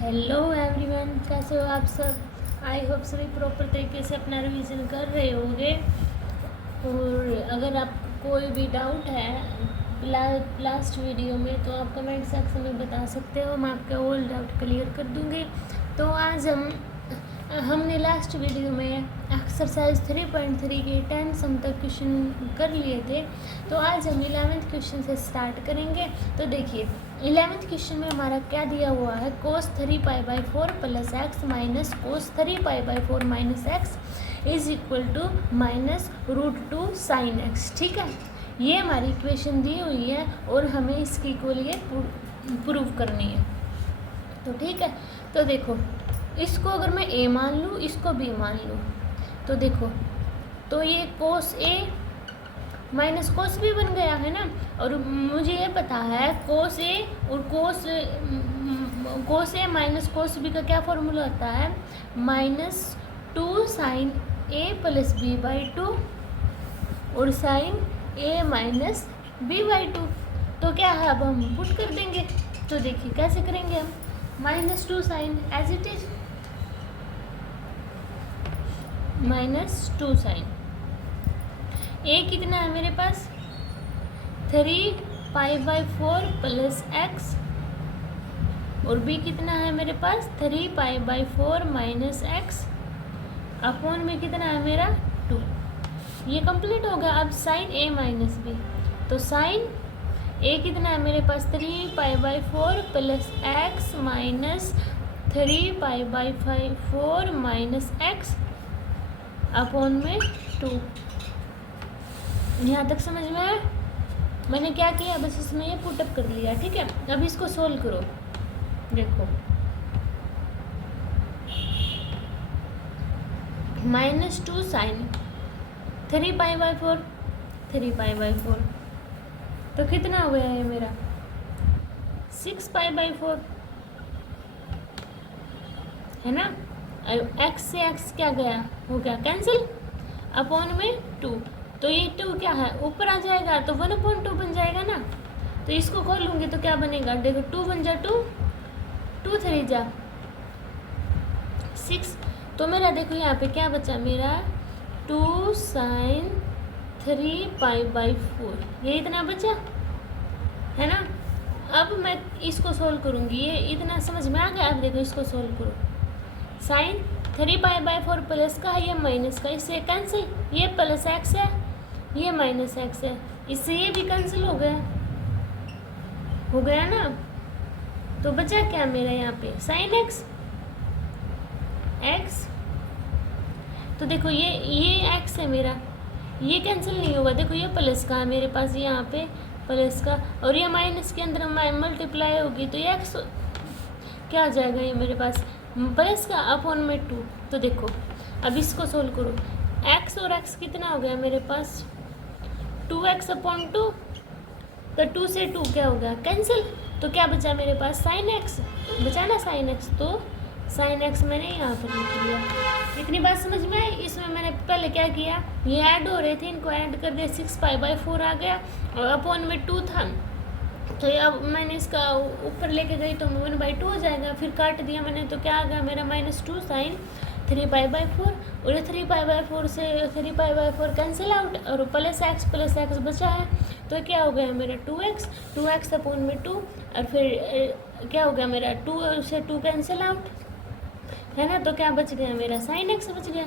Hello everyone, कैसे हो आप सब। आई होप सभी प्रॉपर तरीके से अपना रिवीजन कर रहे होंगे। और अगर आपको कोई भी डाउट है लास्ट वीडियो में तो आप कमेंट सेक्शन में बता सकते हो, मैं आपका ऑल डाउट क्लियर कर दूँगी। तो आज हमने लास्ट वीडियो में एक्सरसाइज 3.3 के 10 सम तक क्वेश्चन कर लिए थे। तो आज हम 11th क्वेश्चन से स्टार्ट करेंगे। तो देखिए 11th क्वेश्चन में हमारा क्या दिया हुआ है, cos 3π/4 plus x minus cos 3π/4 minus x is equal to minus √2 sin x। ठीक है, ये हमारी इक्वेशन दी हुई है और हमें इसकी इक्वलिए प्रूव करनी है। तो ठीक है, तो देखो इसको अगर मैं a मान लूँ, इसको b मान लूँ, तो देखो तो ये cos a minus cos b बन गया है ना। और मुझे ये पता है cos a और cos a minus cos b का क्या फॉर्मूला होता है, -2 sin a प्लस b/2 और sin a माइनस b/2। तो क्या है, अब हम पुट कर देंगे। तो देखिए कैसे करेंगे हम, -2 sin as it is, -2 sin a कितना है मेरे पास 3π/4 प्लस एक्स और b कितना है मेरे पास 3π/4 माइनस एक्स अपॉन में कितना है मेरा 2। ये कंप्लीट होगा। अब साइन a माइनस b, तो साइन a कितना है मेरे पास 3π/4 plus x minus 3π/4 minus x upon में 2। यहाँ तक समझ में आया। मैंने क्या किया, बस इसमें ये पुटअप कर लिया। ठीक है, अब इसको सोल्व करो। देखो -2 sin 3π/4 3π/4 तो कितना हो गया है मेरा 6π/4 है ना। x से x क्या गया, हो गया कैंसिल, अपॉन में 2। तो ये 2 क्या है, ऊपर आ जाएगा तो 1/2 बन जाएगा ना। तो इसको खोल लूँगी तो क्या बनेगा, देखो 2 बन जा 2, 2 3 जा 6। तो मेरा देखो यहाँ पे क्या बचा मेरा 2 sin 3π/4, ये इतना बचा है ना। अब मैं इसको सोल्व करूँगी, ये इतना समझ में आ गया। अब देखो इसको सोल्व करो, साइन 3π/4 प्लस का है, ये माइनस का, इससे कैंसिल, ये प्लस एक्स है, ये माइनस एक्स है, इससे ये भी कैंसिल हो गया ना। तो बचा क्या मेरा यहाँ पे साइन एक्स। तो देखो ये एक्स है मेरा, ये कैंसिल नहीं होगा। देखो ये प्लस का है मेरे पास, यहाँ पे प्लस का, और ये माइनस के अंदर मल्टीप्लाई होगी तो ये एक्स क्या आ जाएगा, ये मेरे पास प्लस का अपॉन में 2। तो देखो अब इसको सोल्व करो, x और x कितना हो गया मेरे पास 2x अपॉन 2। तो 2 से 2 क्या हो गया कैंसिल, तो क्या बचा मेरे पास साइन x बचा ना, साइन x। तो साइन x मैंने यहाँ पर लिख लिया। इतनी बात समझ में आई। इसमें मैंने पहले क्या किया, ये ऐड हो रहे थे, इनको ऐड कर दिया, 6π/4 आ गया और अपॉन में 2 था। तो अब मैंने इसका ऊपर लेके गई तो 1/2 हो जाएगा, फिर काट दिया मैंने तो क्या आ गया मेरा -2 sin 3π/4 और ये 3π/4 से 3π/4 कैंसिल आउट और प्लस एक्स बचा है। तो क्या हो गया मेरा 2x अपॉन में 2 और फिर क्या हो गया मेरा 2 से 2 कैंसिल आउट है ना। तो क्या बच गया मेरा sin x बच गया।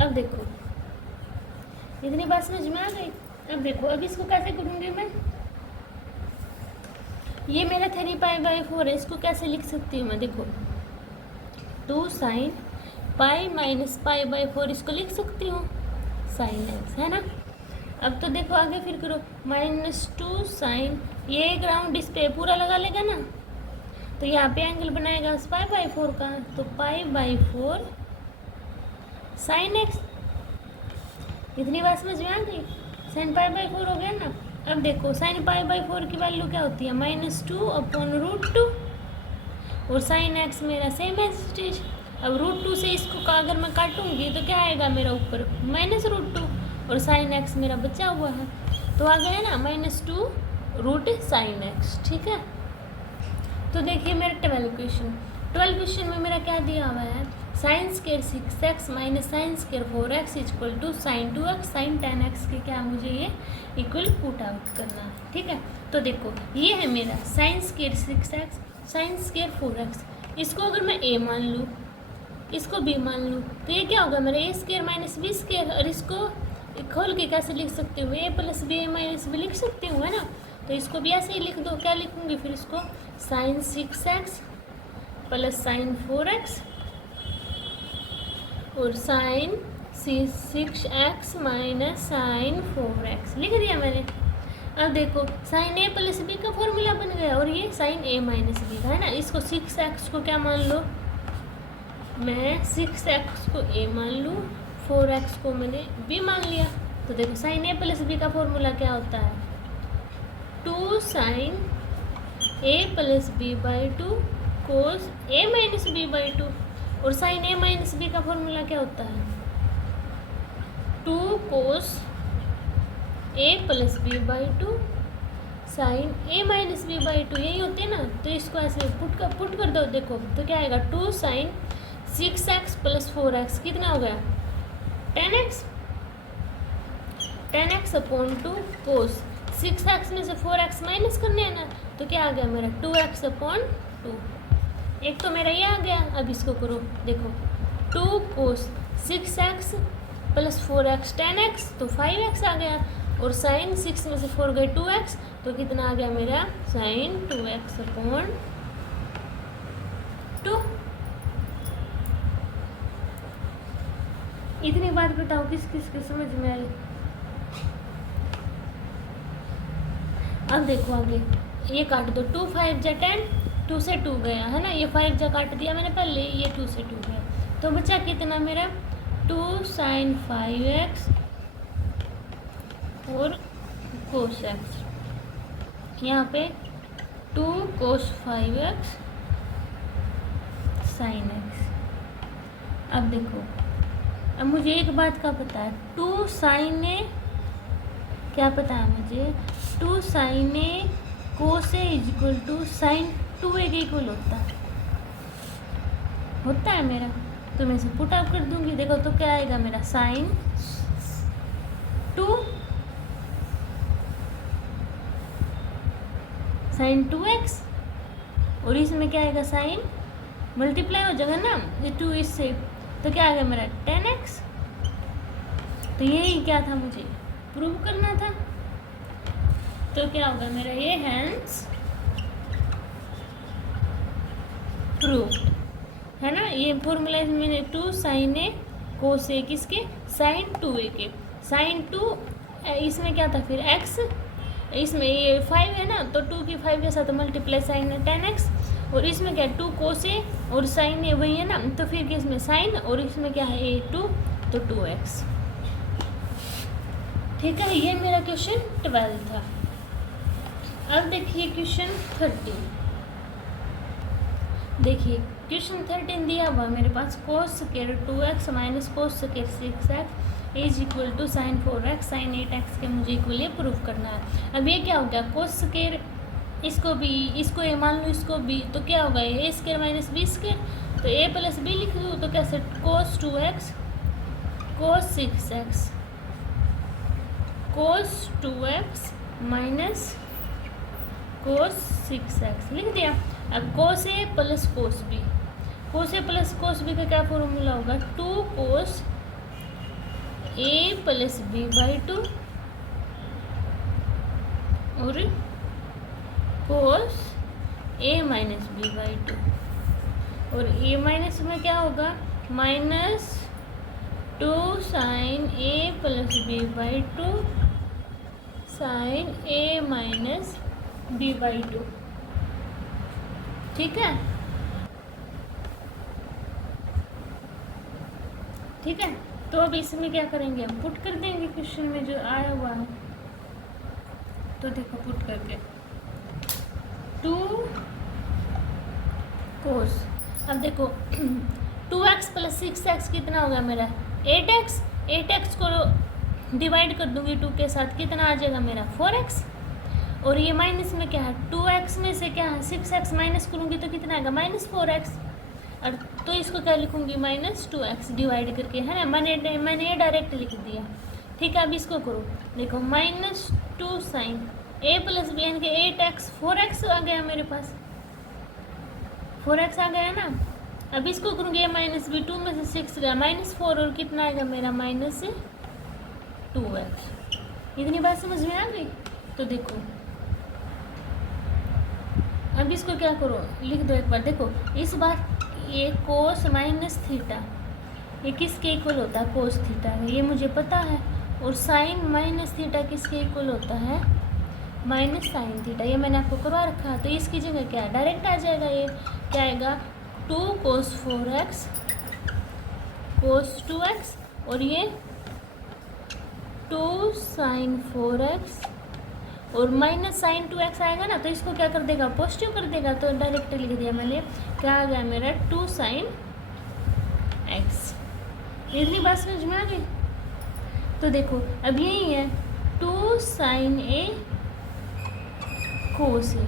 अब देखो इतनी बात समझ में आ गई। अब देखो अब इसको कैसे करूँगी मैं, ये मेरा 3π/4 है, इसको कैसे लिख सकती हूँ मैं, देखो 2 sin पाई माइनस π/4 इसको लिख सकती हूँ sin x है ना। अब तो देखो आगे फिर करो -2 sin, ये एक राउंड इस पे पूरा लगा लेगा ना, तो यहाँ पे एंगल बनाएगा उस π/4 का, तो π/4 sin x। इतनी बात समझ में आ गई, sin π/4 हो गया ना। अब देखो sin π/4 की वैल्यू क्या होती है -2 अपॉन √2 और sin x मेरा सेम एज। अब √2 से इसको अगर मैं काटूंगी तो क्या आएगा मेरा ऊपर -√2 और sin x मेरा बचा हुआ है, तो आ गया ना -2 √sin x। ठीक है, तो देखिए मेरा 12 क्वेश्चन, 12 क्वेश्चन में मेरा क्या दिया हुआ है, sine square 6x minus sine square 4x equal to sine 2x sine 10x के क्या मुझे ये इक्वल पुट आउट करना है। ठीक है, तो देखो ये है मेरा sign square 6x sign square 4x, इसको अगर मैं a मान लूँ, इसको b मान लूँ, तो ये क्या होगा मेरा a square minus b square, और इसको खोल के कैसे लिख सकती हूँ, a plus b minus b लिख सकती हूँ, है ना। तो इसको भी ऐसे ही लिख दो, क्या लिखूँगी फिर इसको, sign 6x plus sign 4x और sign 6x minus sign 4x लिख दिया मैंने। अब देखो साइन a प्लस बी का फॉर्मूला बन गया, और ये साइन a माइनस बी का है ना। इसको 6x को क्या मान लो, मैं 6x को a मान लूँ, 4x को मैंने b मान लिया। तो देखो साइन a प्लस बी का फॉर्मूला क्या होता है, 2 sine a plus B by 2 cos a minus B by 2, और साइन a माइनस बी का फॉर्मूला क्या होता है, 2 cos a plus B by 2 sine a minus B by 2, यही होती है ना। तो इसको ऐसे पुट कर दो, देखो तो क्या आएगा, 2 साइन 6x प्लस 4x कितना हो गया, 10x, 10x अपॉन 2 कोस 6x में से 4x माइनस करने हैं ना, तो क्या आ गया मेरा 2x अपॉन 2। एक तो मेरा ये आ गया, अब इसको करो, देखो 2 कोस 6x प्लस 4x 10x, तो 5x आ गया, और साइन 6 में से 4 गए 2x, तो कितना आ गया मेरा साइन 2x अपॉन 2। इतनी बात बताओ किस किस के समझ में आई। अब देखो आगे ये काट दो, 2 5 जा 10, 2 से 2 गया है ना, ये 5 जा काट दिया मैंने पहले, ये 2 से 2 गया, तो बचा कितना मेरा 2 साइन 5x और कोस x, यहाँ पे 2 कोस 5x साइन x। अब देखो, अब मुझे एक बात का पता है, 2 साइन ए, क्या पता है मुझे, 2 sine a cos a is equal to sine 2a के इक्वल होता है मेरा। तो मैं इसे पुट आउट कर दूंगी, देखो तो क्या आएगा मेरा साइन 2 साइन 2x, और इसमें क्या आएगा साइन मल्टीप्लाई हो जाएगा ना ये 2 इससे, तो क्या आ गया मेरा 10x। तो यही क्या था मुझे प्रूव करना था, तो क्या होगा मेरा ये हैंस प्रूव्ड, है ना। ये फॉर्मूला मैंने 2 साइन ए कोस ए किसके, साइन 2a के, साइन 2 इसमें क्या था फिर x, इसमें ये 5 है ना, तो 2 की 5 के साथ मल्टीप्लाई साइन 10x, और इसमें क्या 2 कोस ए और साइन ए वही है ना, तो फिर किसमें साइन, और इसमें क्या है a 2, तो 2x। ठीक है, ये मेरा क्वेश्चन 12 था। अब देखिए क्वेश्चन 13, देखिए क्वेश्चन 13 दिया हुआ मेरे पास, cos square 2x minus cos square 6x is equal to sine 4x sine 8x के मुझे इक्वल ये प्रूफ करना है। अब ये क्या हो गया, कोस स्क्वायर इसको भी, इसको ए मान लो, इसको बी, तो क्या होगा ए स्क्वायर माइनस बी स्क्वायर, तो ए प्लस बी लिख दूँ, तो कैसे कोस 2x कोस 6x कोस 2x माइनस कोस 6x लिख दिया। अब कोस ए प्लस कोस बी, कोस ए प्लस कोस बी का क्या फॉर्मूला होगा, 2 cos A plus B by 2 और cos A minus B by 2, और ए माइनस में क्या होगा minus 2 sine A plus B by 2 sine A minus B by 2। ठीक है, ठीक है। तो अब इसमें क्या करेंगे, हम पुट कर देंगे क्वेश्चन में जो आया हुआ है। तो देखो पुट करके 2 कोस, अब देखो 2x प्लस 6x कितना होगा मेरा 8x, 8x को डिवाइड कर दूंगी 2 के साथ, कितना आ जाएगा मेरा 4x, और ये माइनस में क्या है 2x में से क्या है 6x माइनस करूँगी तो कितना आएगा माइनस 4x। और तो इसको क्या लिखूँगी -2x डिवाइड करके, है ना। मैंने ये डायरेक्ट लिख दिया, ठीक है। अब इसको करो, देखो -2 साइन a प्लस बी यानी कि 8x 4x आ गया मेरे पास, 4x आ गया ना। अब इसको करूँगी -b, 2 में से 6 गया -4 और कितना आएगा मेरा -2x। इतनी बात समझ में आ गई। तो देखो अब इसको क्या करो, लिख दो एक बार। देखो इस बार ये कोस माइनस थीटा ये किसके इक्वल होता है, कोस थीटा, ये मुझे पता है। और साइन माइनस थीटा किसके इक्वल होता है, माइनस साइन थीटा, ये मैंने आपको करवा रखा है। तो इसकी जगह क्या है, डायरेक्ट आ जाएगा। ये क्या आएगा 2 cos 4x cos 2x और ये 2 sin 4x और माइनस साइन 2x आएगा ना, तो इसको क्या कर देगा, पॉजिटिव कर देगा। तो डायरेक्ट लिख दिया मैंने, क्या आ गया मेरा 2 sin x। इतनी बात समझ में आ गई। तो देखो अब यही है 2 sin a cos a।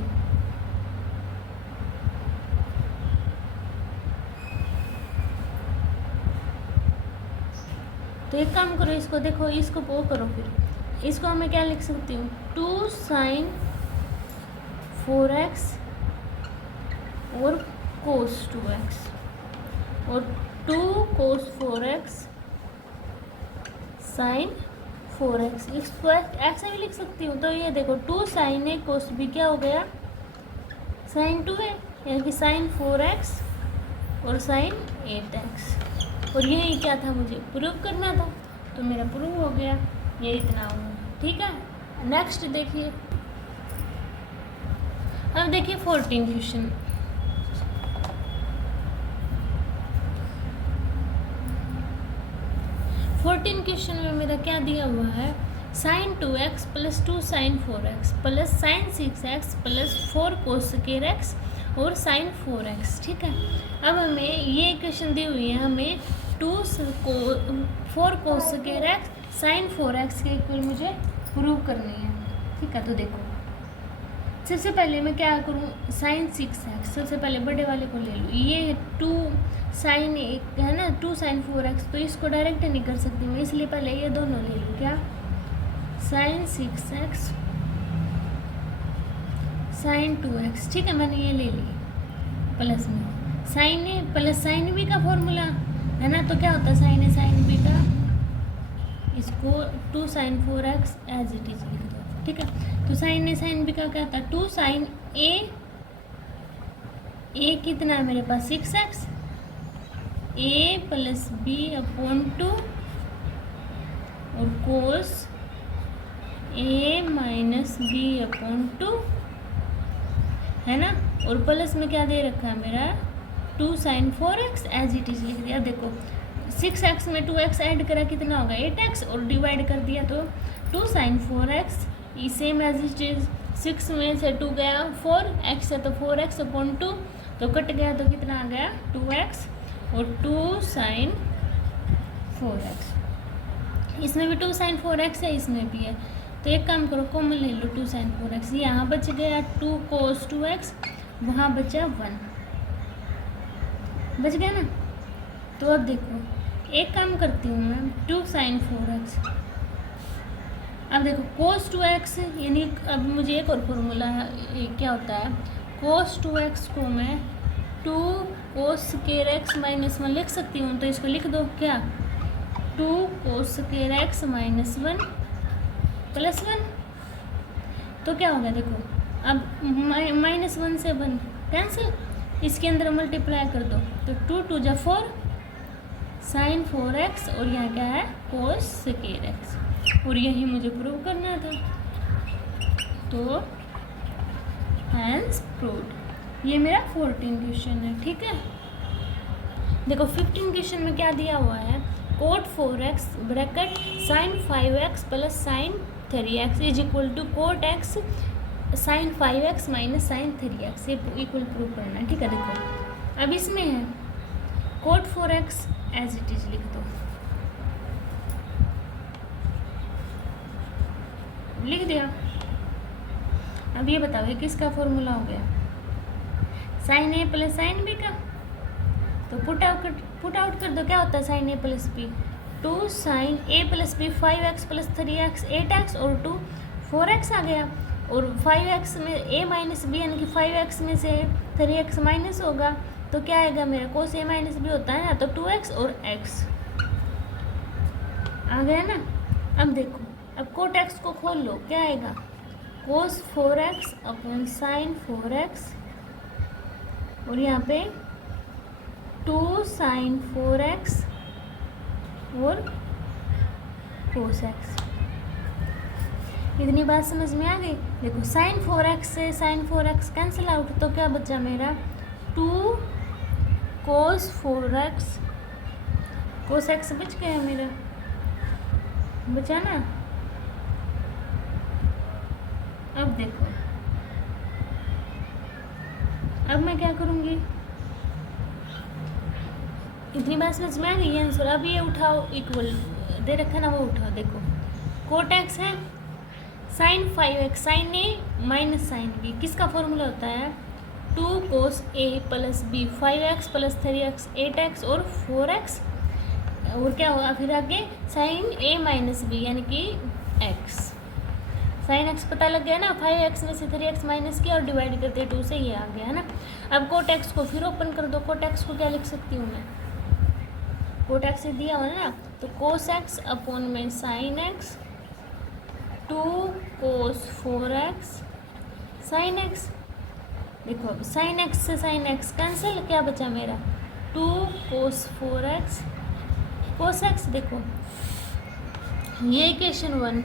तो एक काम करो, इसको देखो, इसको वो करो, फिर इसको मैं क्या लिख सकती हूँ 2 sin 4x और cos 2x और 2 cos 4x sin 4x, इसको ऐसे भी लिख सकती हूँ। तो ये देखो 2 sin a cos b क्या हो गया, sin 2a यानी कि sin 4x और sin 8x। और यही क्या था, मुझे प्रूव करना था, तो मेरा प्रूव हो गया। ये इतना हुआ, ठीक है। नेक्स्ट देखिए, अब देखिए 14 क्वेश्चन। क्वेश्चन में मेरा क्या दिया हुआ है, sin 2x plus 2 sin 4x plus sin 6x plus 4 cos square x और sin 4x, ठीक है। अब हमें ये इक्वेशन दी हुई है, हमें 4 cos square x sin 4x के इक्वल मुझे प्रूव करनी है, ठीक है। तो देखो सबसे पहले मैं क्या करूँ, sin 6x सबसे पहले बड़े वाले को ले लूँ। ये 2 sin एक है ना, 2 sin 4x, तो इसको डायरेक्ट नहीं कर सकती मैं, इसलिए पहले ये दोनों ले लूँ। क्या sin 6x sin 2x, ठीक है, मैंने ये ले ली। प्लस में sin a plus sin b का फॉर्मूला है ना, तो क्या होता है sin a sin b का, इसको 2 sin 4x as it is लिख दो, ठीक है। तो sin a sin b का क्या होता है 2 sin a कितना है मेरे पास 6x, a plus b upon 2 और cos a minus b upon 2, है ना। और प्लस में क्या दे रखा है मेरा 2 sin 4x as it is लिख दिया। देखो 6x में 2x ऐड करा कितना होगा 8x और डिवाइड कर दिया तो 2 sin 4x same as it is. 6 में से 2 गया 4x है तो 4x अपॉन 2 तो कट गया तो कितना आ गया 2x और 2 sin 4x। इसमें भी 2 sin 4x है, इसमें भी है। तो एक काम करो कॉमन ले लो 2 sin 4x, यहाँ बच गया 2 cos 2x, वहाँ बचा 1, बच गया ना। तो अब देखो एक काम करती हूँ मैं 2 sin 4x, अब देखो cos 2x यानी अब मुझे एक और फॉर्मूला क्या होता है cos 2x को मैं 2 cos स्क्वायर x माइनस 1 लिख सकती हूँ। तो इसको लिख दो क्या 2 cos square x minus 1 plus 1, तो क्या होगा देखो अब माइनस 1 से 1 कैंसिल, इसके अंदर मल्टीप्लाई कर दो तो 2 2 जा 4 sin 4x और यहाँ क्या है cos स्क्वायर x, और यही मुझे प्रूव करना था। तो हैंस प्रूव्ड। ये मेरा 14 क्वेश्चन है, ठीक है। देखो 15 क्वेश्चन में क्या दिया हुआ है cot 4x bracket sin 5x plus sin 3x is equal to cot x sin 5x minus sin 3x, ये इक्वल प्रूव करना है, ठीक है। देखो अब इसमें है cot 4x as it is लिख दो, लिख दिया। अब ये बताओ ये किसका फॉर्मूला हो गया sin a plus sin b का, तो पुट आउट कर दो, क्या होता है साइन ए प्लस बी, 2 साइन ए plus B 5x plus 3x 8x और 2 4x आ गया। और 5x में a माइनस बी यानी कि 5x में से 3x माइनस होगा तो क्या आएगा मेरा, कोस a माइनस बी होता है ना, तो 2x और x आ गया ना। अब देखो, अब कोट x को खोल लो, क्या आएगा, कोस 4x अपॉन साइन 4x और यहाँ पे 2 साइन 4x और कोस x। इतनी बात समझ में आ गई। देखो साइन 4x से साइन 4x कैंसिल आउट, तो क्या बचा मेरा, 2 कोस 4x, कोस x बच गया मेरा, बचा ना। अब देखो, अब मैं क्या करूँगी, इतनी बात समझ में आ गई आंसर। अब ये उठाओ, इक्वल दे रखा ना, वो उठाओ। देखो कोट x है साइन 5x, साइन ए माइनस साइन बी, किसका फॉर्मूला होता है, 2 कोस ए plus B 5x plus 3x 8x और 4x, और क्या होगा फिर आगे साइन ए माइनस बी यानी कि x, साइन x पता लग गया ना, 5x में से 3x माइनस किया और डिवाइड करते 2 से, ये आ गया है ना। अब कोट x को फिर ओपन कर दो, कोट x को क्या लिख सकती हूँ मैं, कोट x से दिया हुआ ना, तो कोस x अपॉन में साइन x, 2 कोस 4x साइन x। देखो अब साइन x से साइन x कैंसिल, क्या बचा मेरा, 2 कोस 4x कोस x। देखो ये इक्वेशन 1,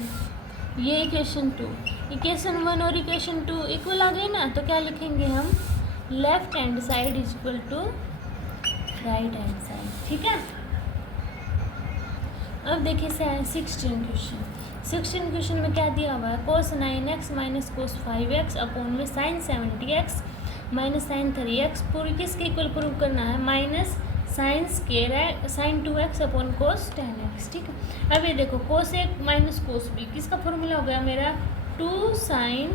ये इक्वेशन 2, इक्वेशन 1 और इक्वेशन 2 इक्वल आ गए ना, तो क्या लिखेंगे हम, left hand side is equal to right hand side, ठीक है। अब देखिए 16 क्वेश्चन में क्या दिया हुआ है, cos 9x minus cos 5x upon में sine 70x minus sine 3x, पूरी किसके इक्वल प्रूव करना है, minus sine square sine 2x upon cos 10x, ठीक है। अब ये देखो कोस ए माइनस कोस बी, किसका फॉर्मूला हो गया मेरा, 2 sine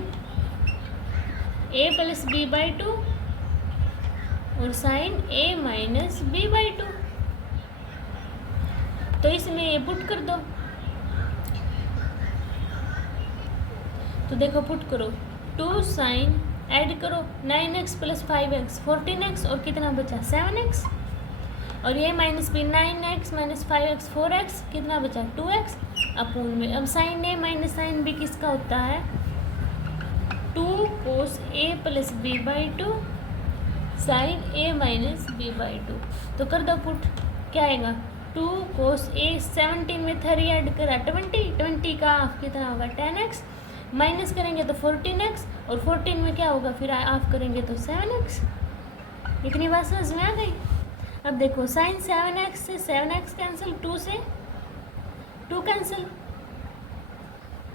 A plus B by 2 और sine A minus B by 2, तो इसमें ये पुट कर दो। तो देखो पुट करो, 2 साइन ऐड करो 9x प्लस 5x 14x और कितना बचा 7x, और ये minus B 9x minus 5x 4x, कितना बचा 2x अपून में। अब साइन ए माइनस साइन बी किसका होता है, 2 cos A plus B by 2 sine A minus B by 2, तो कर दो पुट, क्या आएगा, 2 कोस ए 17 में 3 ऐड करा 20 का हाफ कितना होगा 10x, माइनस करेंगे तो 14x और 14 में क्या होगा फिर ऑफ करेंगे तो 7x। इतनी बात समझ में आ गई। अब देखो साइन 7x से 7x कैंसिल, 2 से 2 कैंसिल,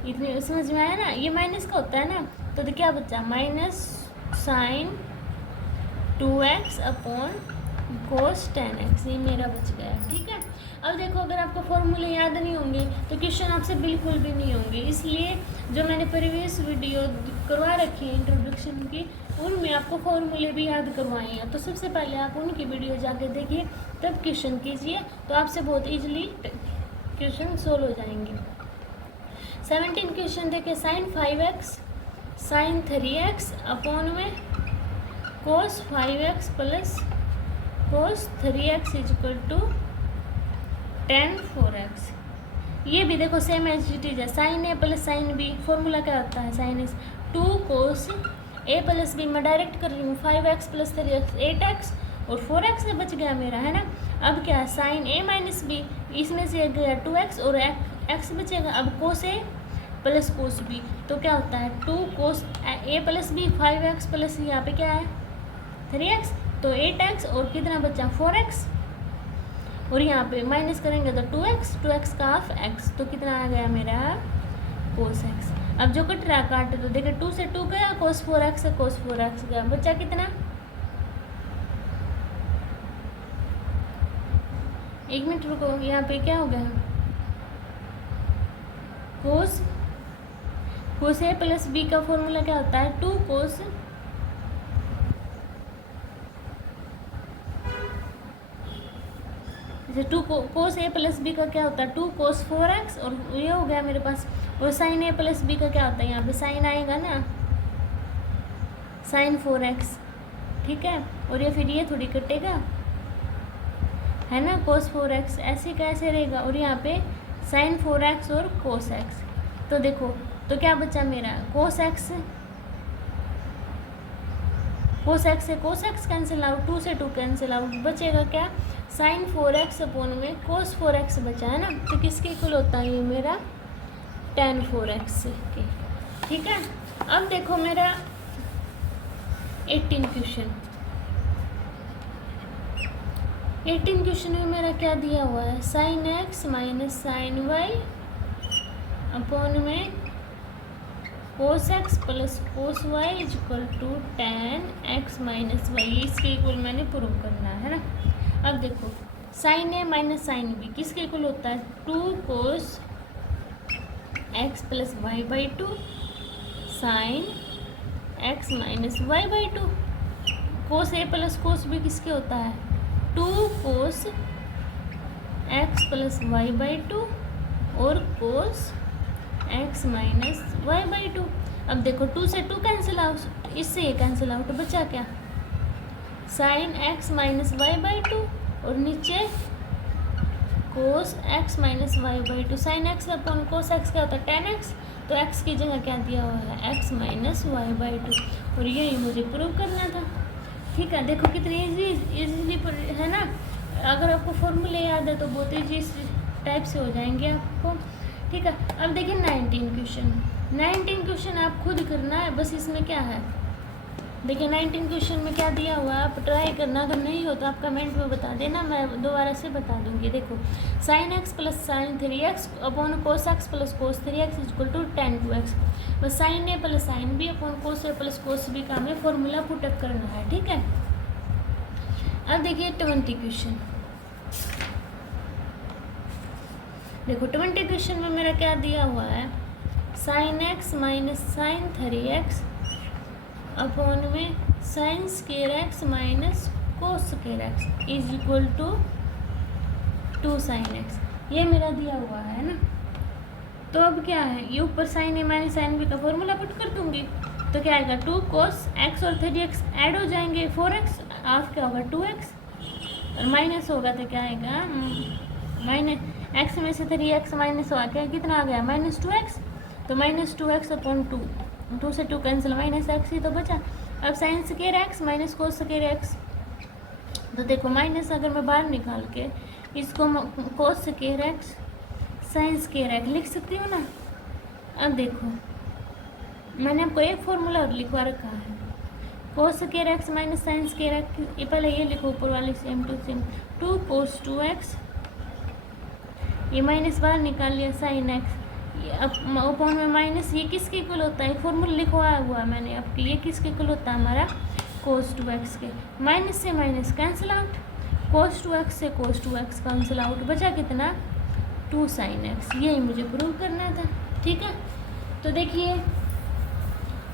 इतनी समझ में आया ना, ये माइनस का होता है ना, तो क्या बचा minus sign 2x upon cos 10x, ये मेरा बच गया, ठीक है। अब देखो अगर आपको फॉर्मूले याद नहीं होंगे तो क्वेश्चन आपसे बिल्कुल भी नहीं होंगे, इसलिए जो मैंने प्रीवियस वीडियो करवा रखी है इंट्रोडक्शन की, उनमें आपको फॉर्मूले भी याद करवाए हैं, तो सबसे पहले आप उनकी वीडियो जाके देखिए, तब क्वेश्चन कीजिए, तो आपसे बहुत ईजिली क्वेश्चन सोल्व हो जाएंगे। 17 क्वेश्चन देखिए, sign 5x sign 3x upon में cos 5x plus cos 3x is equal to tan 4x। ये भी देखो सेम एज इट इज है, साइन ए प्लस साइन बी, फॉर्मूला क्या होता है, sine is 2 cos A plus b, मैं डायरेक्ट कर रही हूँ 5x प्लस 3x 8x और 4x से बच गया मेरा, है ना। अब क्या साइन ए माइनस बी, इसमें से गया 2x और x बचेगा। अब कोस ए प्लस कोस बी, तो क्या होता है 2 कोस ए प्लस बी 5x प्लस यहाँ पे क्या है 3x, तो 8x और कितना बचा 4x, और यहाँ पे माइनस करेंगे तो 2x का हाफ x, तो कितना आ गया मेरा कोस x। अब जो कट रहा काट, तो देखिए 2 से 2 गया, कोस 4x से कोस 4x गया, बचा कितना, एक मिनट रुको, यहाँ पे क्या हो गया, कोस ए प्लस बी का फॉर्मूला क्या होता है 2 कोस जैसे टू कोस ए प्लस बी का क्या होता है 2 कोस 4x, और ये हो गया मेरे पास। और साइन ए प्लस बी का क्या होता है, यहाँ पे साइन आएगा ना, साइन 4x, ठीक है। और ये फिर ये थोड़ी कटेगा, है ना, कोस 4x ऐसे कैसे रहेगा, और यहाँ पे साइन 4x और कोस x। तो देखो तो क्या बचा मेरा, कोस x से कोस x कैंसिल आउट, 2 से 2 कैंसिल आउट, बचेगा क्या, साइन 4x अपॉन में कोस 4x बचा, है ना। तो किसके इक्वल होता है ये मेरा, tan 4x के, ठीक है। अब देखो मेरा 18 क्वेश्चन, 18 क्वेश्चन में मेरा क्या दिया हुआ है, sine x minus sine y upon में cos x plus cos y is equal to tan x minus y, इसके इक्वल मैंने प्रूव करना है ना। अब देखो sine a minus sine b किसके इक्वल होता है, 2 cos x plus y by 2 sine x minus Y by 2। Cos a plus cos b किसके होता है, 2 cos x plus y by 2 और कोस x माइनस वाई बाई 2। अब देखो 2 से 2 कैंसिल आउट, इससे ये कैंसिल आउट, बचा क्या, sine x minus Y by 2 और नीचे cos x minus Y by 2। Sine x upon cos x क्या होता है, tan x, तो x की जगह क्या दिया हुआ है, x माइनस वाई बाई 2, और यही मुझे प्रूव करना था, ठीक है। देखो कितनी इजीली है ना, अगर आपको फॉर्मूले याद है तो बहुत ईजी टाइप से हो जाएंगे आपको, ठीक है। अब देखिए 19 क्वेश्चन, 19 क्वेश्चन आप खुद करना है, बस इसमें क्या है, देखिए 19 क्वेश्चन में क्या दिया हुआ है, आप ट्राई करना, अगर नहीं हो तो आप कमेंट में बता देना, मैं दोबारा से बता दूंगी। देखो sine x plus sine 3x upon cos x plus cos 3x is equal to tan 2x, बस sine a plus sine b upon cos a plus cos b का हमें फॉर्मूला पुटअप करना है, ठीक है। अब देखिए 20 क्वेश्चन, देखो 20 क्वेश्चन में मेरा क्या दिया हुआ है, sine x minus sine 3x upon में sine square x minus cos square x is equal to 2 sine x, ये मेरा दिया हुआ है ना। तो अब क्या है, ये ऊपर sine a minus sine b का फॉर्मूला पुट कर दूंगी, तो क्या आएगा 2 कोस x और 3x ऐड हो जाएंगे, 4x हाफ क्या होगा 2x, और माइनस होगा तो क्या आएगा, माइनस x में से 3x माइनस हुआ क्या, कितना आ गया माइनस 2x, तो माइनस 2x अपॉन 2 से 2 कैंसिल, माइनस x ही तो बचा। अब sign square x minus cos square x, तो देखो माइनस अगर मैं बाहर निकाल के इसको कोस square x sign square x लिख सकती हूँ ना। अब देखो मैंने आपको एक फॉर्मूला और लिखवा रखा है, कोस square x minus sine square x, ये पहले ये लिखो ऊपर वाली same to same, 2 cos 2x, ये माइनस बाहर निकाल लिया साइन x, अपॉन में माइनस, ये किसके इक्वल होता है, फॉर्मूला लिखवाया हुआ मैंने आपके लिए, किसके इक्वल होता है हमारा कोस 2x के, माइनस से माइनस कैंसिल आउट, कोस 2x से कोस 2x कैंसिल आउट, बचा कितना 2 साइन x, यही मुझे प्रूव करना था, ठीक है। तो देखिए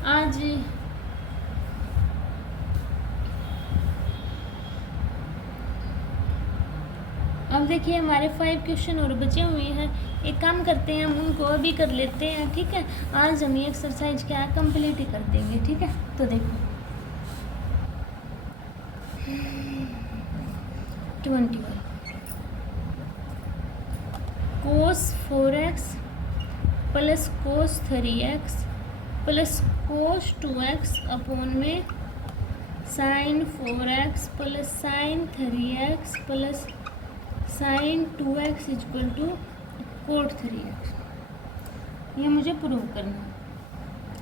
आज अब देखिए हमारे 5 क्वेश्चन और बचे हुए हैं, एक काम करते हैं हम उनको अभी कर लेते हैं, ठीक है। आज हम ये एक्सरसाइज क्या है कंप्लीट ही कर देंगे, ठीक है। तो देखो 21 cos 4x plus cos 3x plus cos 2x upon में sine 4x plus sine 3x plus sine 2x equal to cot 3x, ये मुझे प्रूव करना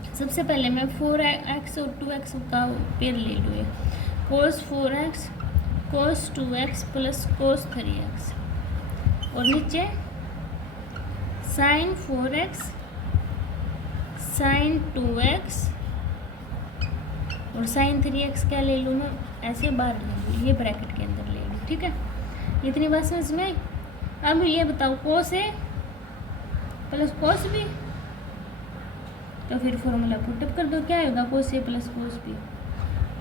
है। सबसे पहले मैं 4x और 2x का पेयर ले लूँ, कोस 4x कोस 2x प्लस कोस 3x, और नीचे साइन 4x साइन 2x और साइन 3x क्या ले लूँ मैं, ऐसे बाहर ले लूँ, ये ब्रैकेट के अंदर ले लूँ, ठीक है। इतनी बात समझ में। अब ये बताओ कोस ए प्लस कोस बी, तो फिर फॉर्मूला पुटअप कर दो, क्या होगा कोस ए प्लस कोस बी,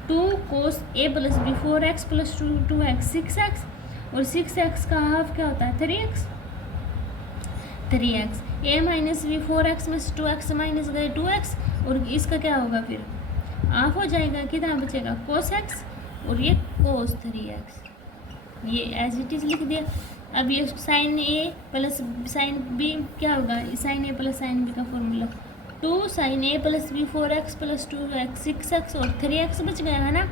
2 कोस ए plus B 4x plus 2x 6x और 6x का हाफ क्या होता है 3x। 3x a minus B 4x में से 2x माइनस गए 2x, और इसका क्या होगा फिर हाफ हो जाएगा, कितना बचेगा cos x, और ये cos 3x, ये एज इट इज लिख दिया। अब ये sine a plus sine b क्या होगा, sine a plus sine b का formula 2 sine a plus B 4x plus 2x 6x और 3x बच गया है ना,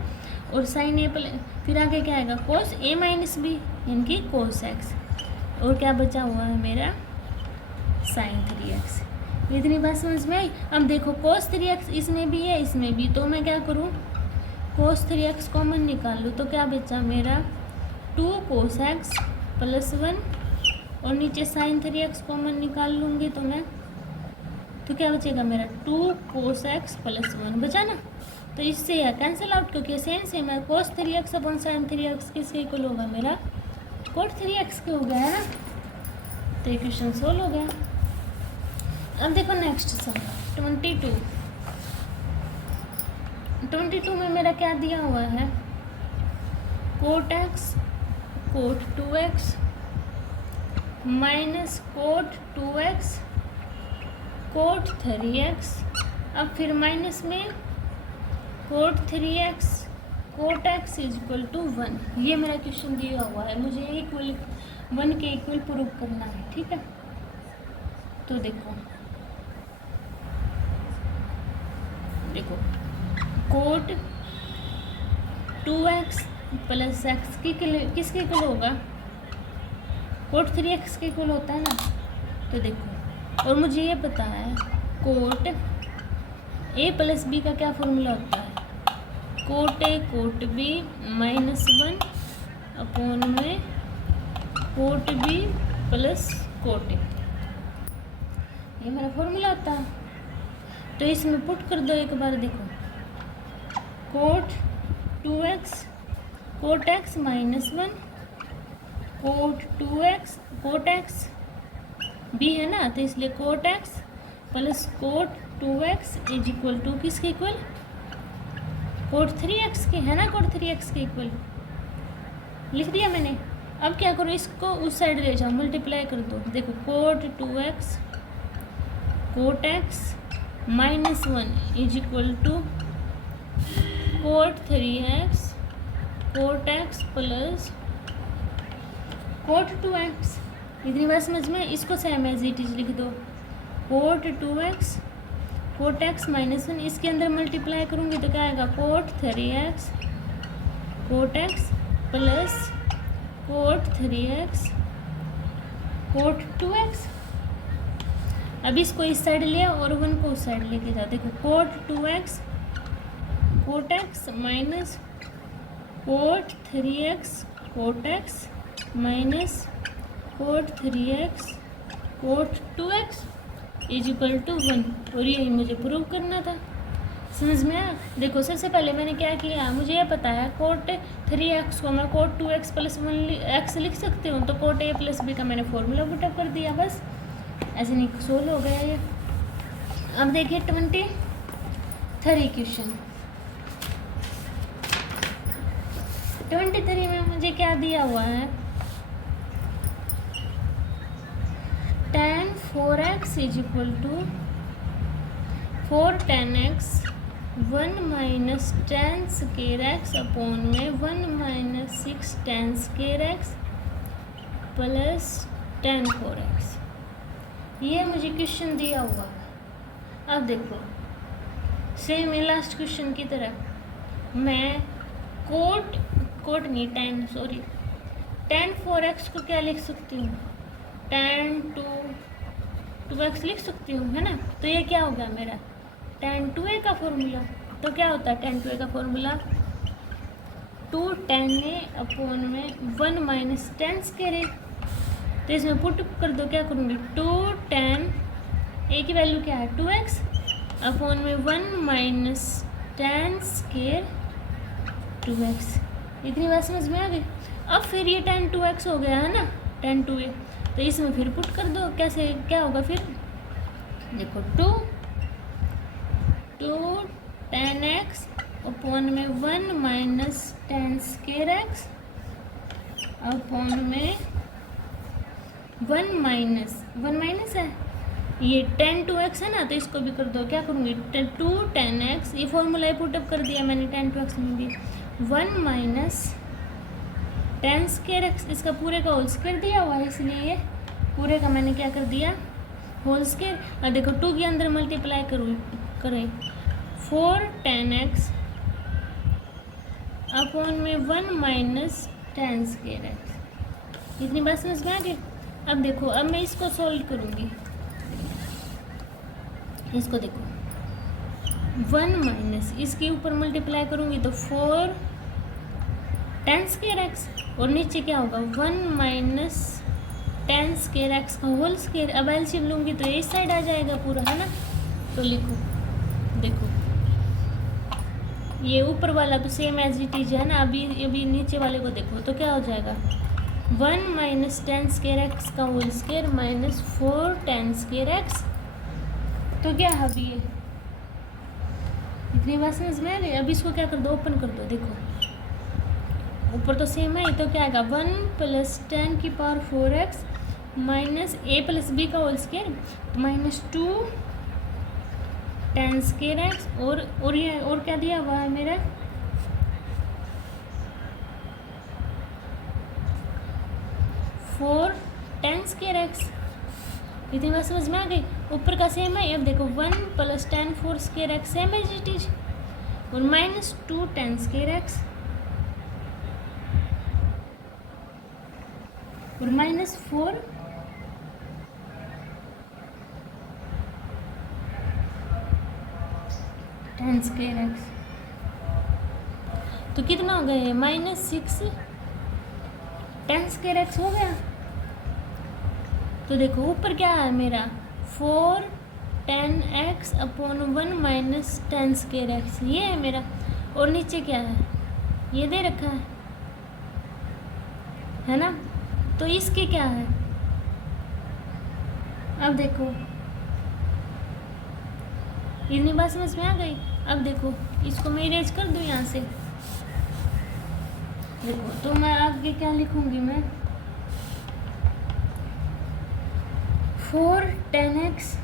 और साइन a प्लस फिर आगे क्या आएगा cos a माइनस बी यानी कि cos x, और क्या बचा हुआ है मेरा साइन 3x। इतनी बात समझ में आई। अब देखो cos 3x इसमें भी है इसमें भी, तो मैं क्या करूँ cos 3x कॉमन निकाल लूँ, तो क्या बचा मेरा 2 cos x प्लस 1, और नीचे साइन 3x कॉमन निकाल लूँगी तो मैं, तो क्या बचेगा मेरा 2 cos x प्लस 1 बचा ना। तो इससे यह कैंसिल आउट, क्योंकि सेम है cos 3x अपन साइन 3x किसके इक्वल होगा मेरा cot 3x के हो गया है ना। तो इक्वेशन सोल्व हो गया। अब देखो नेक्स्ट सम 22 में मेरा क्या दिया हुआ है cot x cot 2x minus cot 2x cot 3x, अब फिर माइनस में cot 3x cot x is equal to 1। ये मेरा क्वेश्चन दिया हुआ है, मुझे इक्वल 1 के इक्वल प्रूव करना है, ठीक है। तो देखो cot 2x प्लस x किसके इक्वल होगा cot 3x के इक्वल होता है ना। तो देखो, और मुझे ये पता है cot a प्लस b का क्या फॉर्मूला होता है cot a cot b minus 1 upon में cot b plus cot a, ये मेरा फॉर्मूला होता है। तो इसमें पुट कर दो एक बार, देखो cot 2x cot x minus 1 cot 2x cot x b है ना, तो इसलिए cot x plus cot 2x is equal to किसके इक्वल cot 3x के है ना, cot 3x के इक्वल लिख दिया मैंने। अब क्या करो, इसको उस साइड ले जाओ, मल्टीप्लाई कर दो। देखो cot 2x cot x minus 1 is equal to cot 3x cot x plus cot 2x। इतनी बात समझ में, इसको सेम एज इट इज लिख दो cot 2x cot x minus 1, इसके अंदर मल्टीप्लाई करूँगी तो क्या आएगा cot 3x cot x plus cot 3x cot 2x। अब इसको इस साइड ले और 1 को उस साइड लेके जाओ। देखो cot 2x cot x minus cot 3x cot x minus cot 3x cot 2x is equal to 1, और यही मुझे प्रूव करना था। समझ में आया। देखो सबसे पहले मैंने क्या किया, मुझे ये पता है cot 3x को मैं cot 2x प्लस 1x लिख सकती हूँ, तो cot a प्लस b का मैंने फॉर्मूला पुटअप कर दिया, बस ऐसे नहीं सोल्व हो गया ये। अब देखिए 23 क्वेश्चन 23 में मुझे क्या दिया हुआ है tan 4x is equal to 4 tan x 1 minus tan square x upon में 1 minus 6 tan square x plus tan 4x। ये मुझे क्वेश्चन दिया हुआ है। अब देखो सेम है लास्ट क्वेश्चन की तरह, मैं tan 4x को क्या लिख सकती हूँ tan 2x लिख सकती हूँ, है ना। तो ये क्या होगा मेरा tan 2a का फॉर्मूला। तो क्या होता है tan 2a का फॉर्मूला 2 tan a अपॉन में 1 माइनस tan स्केयर a। तो इसमें पुट कर दो, क्या करूँगी 2 tan a की वैल्यू क्या है 2x अपॉन में 1 माइनस tan स्केयर 2x। इतनी बात समझ में आ गई। अब फिर ये tan 2x हो गया है ना tan 2a, तो इसमें फिर पुट कर दो, कैसे क्या होगा फिर देखो 2 tan x अपॉन में 1 minus tan square x upon में 1 माइनस है, ये 10 2x है ना, तो इसको भी कर दो। क्या करूँगी 2 10x, ये फॉर्मूला पुटअप कर दिया मैंने 10 2x में भी। 1 माइनस 10 स्क्वायर एक्स, इसका पूरे का होल स्क्वायर दिया हुआ है, इसलिए ये पूरे का मैंने क्या कर दिया होल स्क्वायर। और देखो 2 के अंदर मल्टीप्लाई करें 4 10x अपॉन में 1 माइनस 10 स्क्वायर एक्स। इतनी बात समझ में आ गई। अब देखो, अब मैं इसको सॉल्व करूँगी, इसको देखो 1 माइनस इसके ऊपर मल्टीप्लाई करूँगी तो 4 10 स्क्वायर एक्स, और नीचे क्या होगा 1 माइनस 10 स्क्वायर एक्स का होल स्क्वायर। अब एलसीएम लूँगी तो इस साइड आ जाएगा पूरा, है ना। तो लिखो, देखो ये ऊपर वाला तो सेम एज इट इज है ना। अभी नीचे वाले को देखो तो क्या हो जाएगा 1 माइनस 10 स्क्वायर एक्स का whole square minus 4 10 square x. तो क्या है अभी ये इतनी बात समझ में आ गई। अब इसको क्या कर दो, ओपन कर दो। देखो ऊपर तो सेम है, तो क्या आएगा 1 प्लस 10 की power 4x minus a plus b का whole square minus 2 10 square x, और ये और क्या दिया हुआ है मेरा 4 10 स्क्वायर एक्स। इतनी बात समझ में आ गई। ऊपर का सेम है। अब देखो 1 plus 10 4 square x same as it is, और माइनस 2 10 स्क्वायर एक्स, और माइनस 4 10 स्क्वायर एक्स। तो कितना हो गया माइनस 6 10 स्क्वायर एक्स हो गया। तो देखो ऊपर क्या है मेरा 4 10x upon 1 minus 10 square x, ये है मेरा। और नीचे क्या है, ये दे रखा है ना। तो इसके क्या है, अब देखो इतनी बात समझ में आ गई। अब देखो इसको मैं इरेज कर दूँ यहाँ से। देखो तो मैं आगे क्या लिखूँगी, मैं 4 10x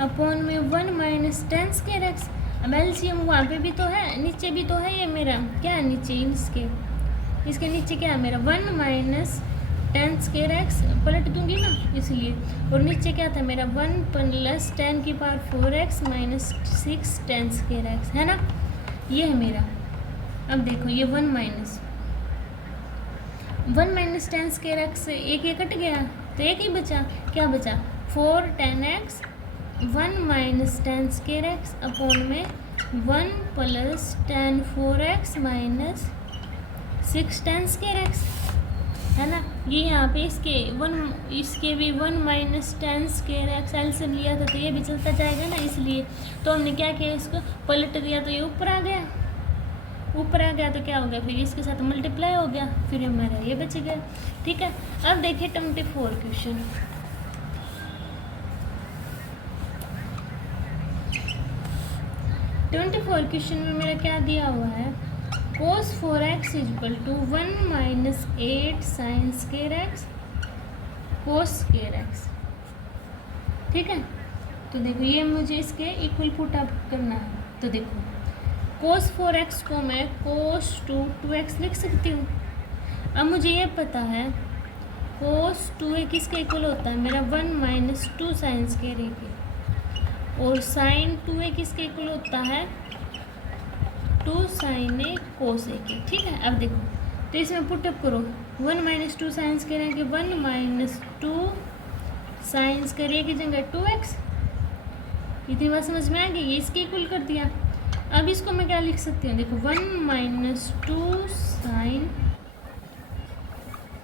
अपॉन में 1 माइनस 10 स्क्वायर एक्स। अब एलसीएम वहाँ पे भी तो है, नीचे भी तो है, ये मेरा क्या है नीचे इसके नीचे क्या है मेरा 1 माइनस 10 स्क्वायर एक्स, पलट दूंगी ना इसलिए। और नीचे क्या था मेरा 1 प्लस 10 की power 4x minus 6 10 square x, है ना। ये है मेरा। अब देखो ये 1 माइनस 10 स्क्वायर एक्स से एक ये कट गया, तो एक ही बचा। क्या बचा 4 10x 1 minus 10 square x upon में 1 plus 10 4x minus 6 10 square x, है ना। ये यहाँ पे इसके भी 1 माइनस 10 स्क्वायर एक्स एलसीएम लिया था, तो ये भी चलता जाएगा ना, इसलिए तो हमने क्या किया इसको पलट दिया, तो ये ऊपर आ गया। तो क्या हो गया फिर इसके साथ मल्टीप्लाई हो गया, फिर हमारा ये बच गया। ठीक है। अब देखिए 24 क्वेश्चन। क्वेश्चन में मेरा क्या दिया हुआ है cos 4x equal to 1 minus 8 sine square x cos square x. ठीक है। तो देखो ये मुझे इसके इक्वल पुट अप करना है। तो देखो cos 4x को मैं cos 2x लिख सकती हूँ। अब मुझे ये पता है cos 2a किसके इक्वल होता है मेरा 1 माइनस 2 साइन स्क्वायर ए के, और साइन 2a किसके इक्वल होता है 2 साइन ए कोस ए के। ठीक है। अब देखो तो इसमें पुटअप करो 1 माइनस 2 साइन स्क्वायर ए के 1 माइनस 2 साइन स्क्वायर ए की जगह 2x। इतनी बात समझ में आ गई। ये इसके इक्वल कर दिया। अब इसको मैं क्या लिख सकती हूँ देखो 1 माइनस 2 साइन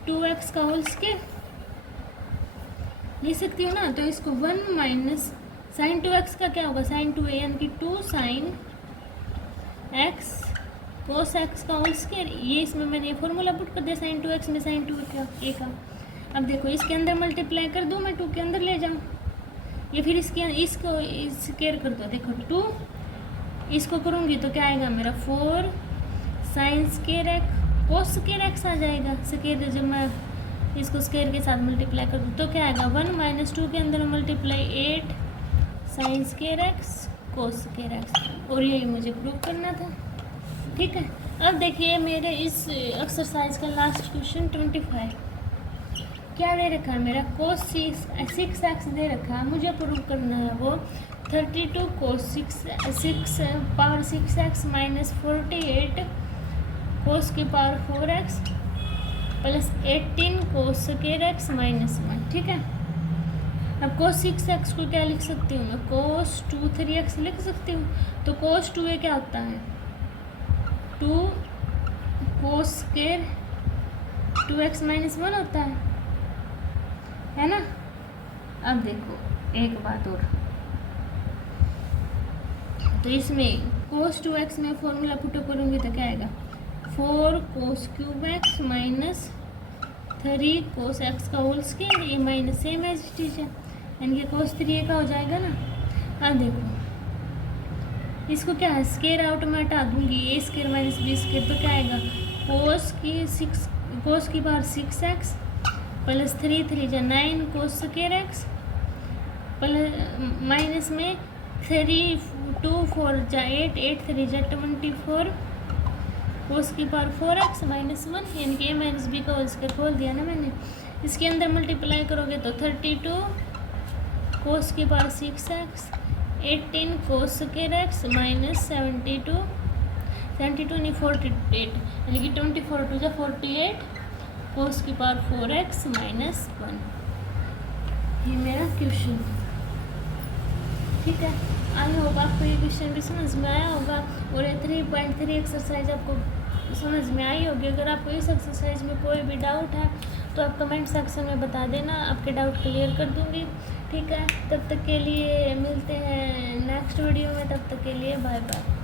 2x का होल स्क्वायर लिख सकती हूँ ना। तो इसको 1 माइनस साइन 2x का क्या होगा साइन 2a यानी कि 2 साइन x कोस x का होल स्क्वायर। ये इसमें मैंने फॉर्मूला पुट कर दिया साइन 2x में साइन 2a का। अब देखो इसके अंदर मल्टीप्लाई कर दूँ मैं 2 के अंदर ले जाऊँ, ये फिर इसको स्क्वायर कर दो। देखो 2 इसको करूँगी तो क्या आएगा मेरा 4 sine square x cos square x आ जाएगा। स्केयर जब मैं इसको स्केयर के साथ मल्टीप्लाई कर दूँ तो क्या आएगा 1 माइनस 2 के अंदर multiply 8 sine square x cos square x, और यही मुझे प्रूव करना था। ठीक है, अब देखिए मेरे इस एक्सरसाइज का लास्ट क्वेश्चन 25 क्या दे रखा है मेरा कोस 6 एक्स दे रखा है, मुझे प्रूव करना है वो 32 कोस 6 पावर 6 एक्स माइनस 48 कोस की पावर 4 एक्स प्लस 18 कोस स्क्वायर एक्स माइनस 1। ठीक है, अब कोस 6 एक्स को क्या लिख सकती हूँ मैं, कोस 2 3 एक्स लिख सकती हूँ। तो कोस 2 क्या होता है 2 कोस स्क्वायर 2x माइनस 1 होता है ना। अब देखो एक बात और, तो इसमें कोस 2x में फॉर्मूला पुट करूँगी तो क्या आएगा 4 cos cube x minus 3 cos x का होल स्क्वायर, ये minus same as it is है, यानी कि कोस 3 का हो जाएगा ना। अब देखो इसको क्या है स्क्वायर आउट में हटा दूंगी, ए स्क्वायर माइनस बी स्क्वायर, तो क्या आएगा कोस की पावर 6 एक्स प्लस 3 3 जा 9 कोस स्क्वायर एक्स प्लस माइनस में 3 2 4 जा 8 8 3 जा 24 कोस की पावर 4 एक्स माइनस 1, यानी कि ए माइनस बी का होल स्क्वायर खोल दिया ना मैंने। इसके अंदर मल्टीप्लाई करोगे तो 32 कोस की पावर 6 एक्स 18 कोस स्क्वायर एक्स माइनस 72 नहीं 48, यानी कि 24 2 जा 48 कोस की पावर 4 एक्स माइनस 1। ये मेरा क्वेश्चन। ठीक है, आई होप आपको ये क्वेश्चन भी समझ में आया होगा और ये 3.3 एक्सरसाइज आपको समझ में आई होगी। अगर आपको इस एक्सरसाइज में कोई भी डाउट है तो आप कमेंट सेक्शन में बता देना, आपके डाउट क्लियर कर दूंगी। ठीक है, तब तक के लिए मिलते हैं नेक्स्ट वीडियो में, तब तक के लिए बाय बाय।